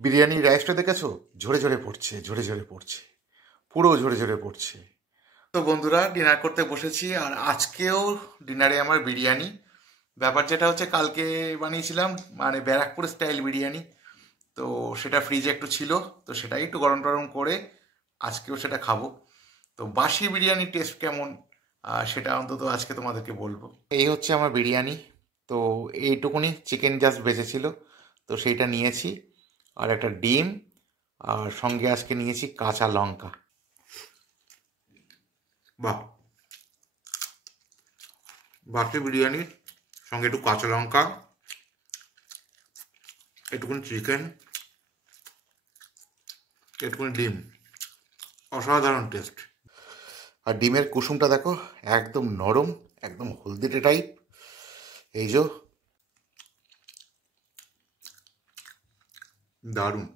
বিরিয়ানি রাইসটা দেখেছো? ঝরে ঝরে পড়ছে, ঝরে ঝরে পড়ছে, পুরো ঝরে ঝরে পড়ছে। তো বন্ধুরা, ডিনার করতে বসেছি। আর আজকেও ডিনারে আমার বিরিয়ানি। ব্যাপার যেটা হচ্ছে, কালকে বানিয়েছিলাম মানে ব্যারাকপুর স্টাইল বিরিয়ানি। তো সেটা ফ্রিজে একটু ছিল, তো সেটাই একটু গরম টরম করে আজকেও সেটা খাবো। তো বাসি বিরিয়ানির টেস্ট কেমন, সেটা অন্তত আজকে তোমাদেরকে বলবো। এই হচ্ছে আমার বিরিয়ানি। তো এইটুকুনি চিকেন জাস্ট বেঁচেছিল, তো সেইটা নিয়েছি। আর একটা ডিম, আর সঙ্গে আজকে নিয়েছি কাঁচা লঙ্কা। বাহ, বাসি বিরিয়ানি সঙ্গে একটু কাঁচা লঙ্কা, একটুখানি চিকেন, একটুখানি ডিম, অসাধারণ টেস্ট। আর ডিমের কুসুমটা দেখো, একদম নরম, একদম হলদেটে টাইপ। এই যে, দারুণ।